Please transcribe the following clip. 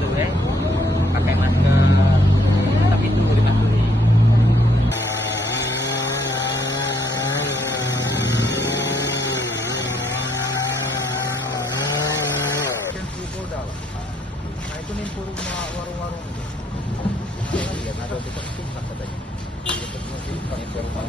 tuh pakai masker, tapi itu dipatuhi. Nah itu nih puruna warung-warung itu. Iya, ada di tempat katanya. Di tempat